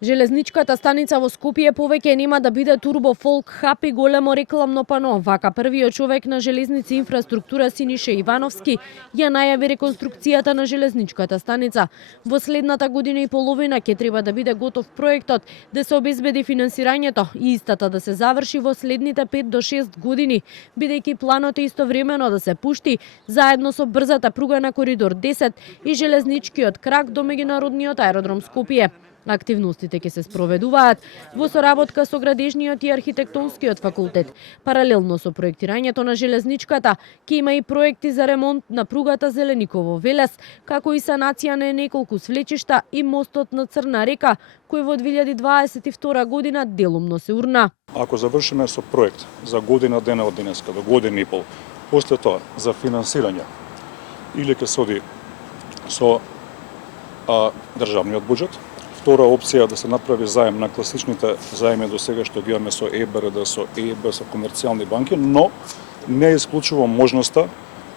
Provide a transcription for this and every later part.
Железничката станица во Скопје повеќе нема да биде турбо фолк хап и големо рекламно пано. Вака првиот човек на железници инфраструктура Синише Ивановски ја најави реконструкцијата на железничката станица. Во следната година и половина ќе треба да биде готов проектот, да се обезбеди финансирањето и истата да се заврши во следните 5 до 6 години, бидејќи планот е истовремено да се пушти заедно со брзата пруга на коридор 10 и железничкиот крак до меѓународниот аеродром Скопје. Активностите ќе се спроведуваат во соработка со градежниот и архитектонскиот факултет. Паралелно со проектирањето на железничката, ќе има и проекти за ремонт на пругата Зелениково-Велес, како и санација на неколку свлечишта и мостот на Црна река, кој во 2022 година делумно се урна. Ако завршиме со проект за година дена од денеска до година и пол, после тоа за финансирање или ќе се оди со државниот буџет. Втора опција да се направи заем на класичните заеми до сега што ги имаме со ЕБРД, со ЕИБ, со комерцијални банки, но не исклучувам можноста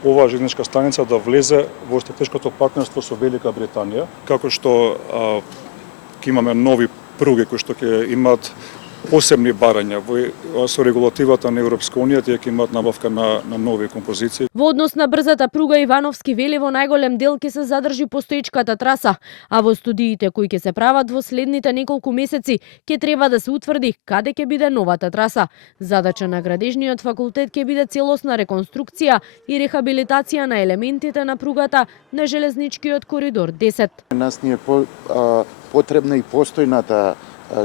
оваа железничка станица да влезе во стратешкото партнерство со Велика Британија, како што ќе имаме нови пруги кои што ќе имаат посебни барања со регулативата на Европска унија, тие ќе имаат набавка на нови композиции. Во однос на брзата пруга Ивановски вели во најголем дел ќе се задржи постоечката траса, а во студиите кои ќе се прават во следните неколку месеци ќе треба да се утврди каде ќе биде новата траса. Задача на градежниот факултет ќе биде целосна реконструкција и рехабилитација на елементите на пругата на железничкиот коридор 10. Нас ни е потребна и постојната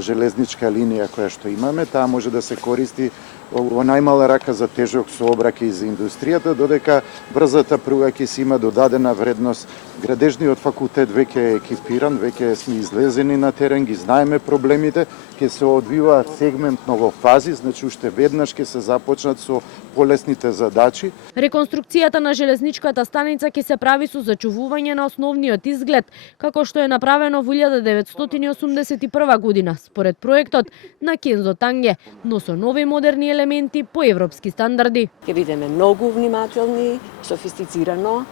железничка линија која што имаме, таа може да се користи во најмала рака за тежок сообраќај за индустријата, додека брзата пруга ќе си има додадена вредност. Градежниот факултет веќе е екипиран, веќе сме излезени на терен, ги знаеме проблемите, ќе се одвиваат сегментно во фази, значи уште веднаш ќе се започнат со полесните задачи. Реконструкцијата на железничката станица ќе се прави со зачувување на основниот изглед, како што е направено во 1981 година, според проектот на Кензо Танге, но со нови модерни елементи по европски стандарди. Ќе бидеме многу внимателни, софистицирано,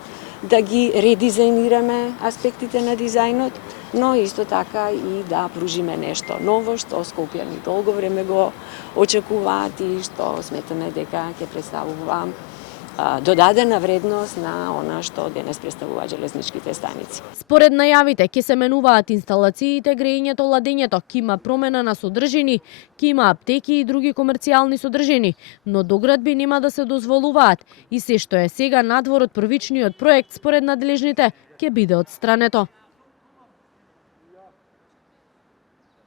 да ги редизајнираме аспектите на дизајнот, но исто така и да пружиме нешто ново што скопјани долго време го очекуваат и што сметаме дека ќе представува додадена вредност на она што денес представуваат железничките станици. Според најавите ќе се менуваат инсталациите, грејењето, ладењето, ќе има промена на содржини, ќе има аптеки и други комерцијални содржини, но доградби нема да се дозволуваат и се што е сега надвор од првичниот проект според надлежните ќе биде отстрането.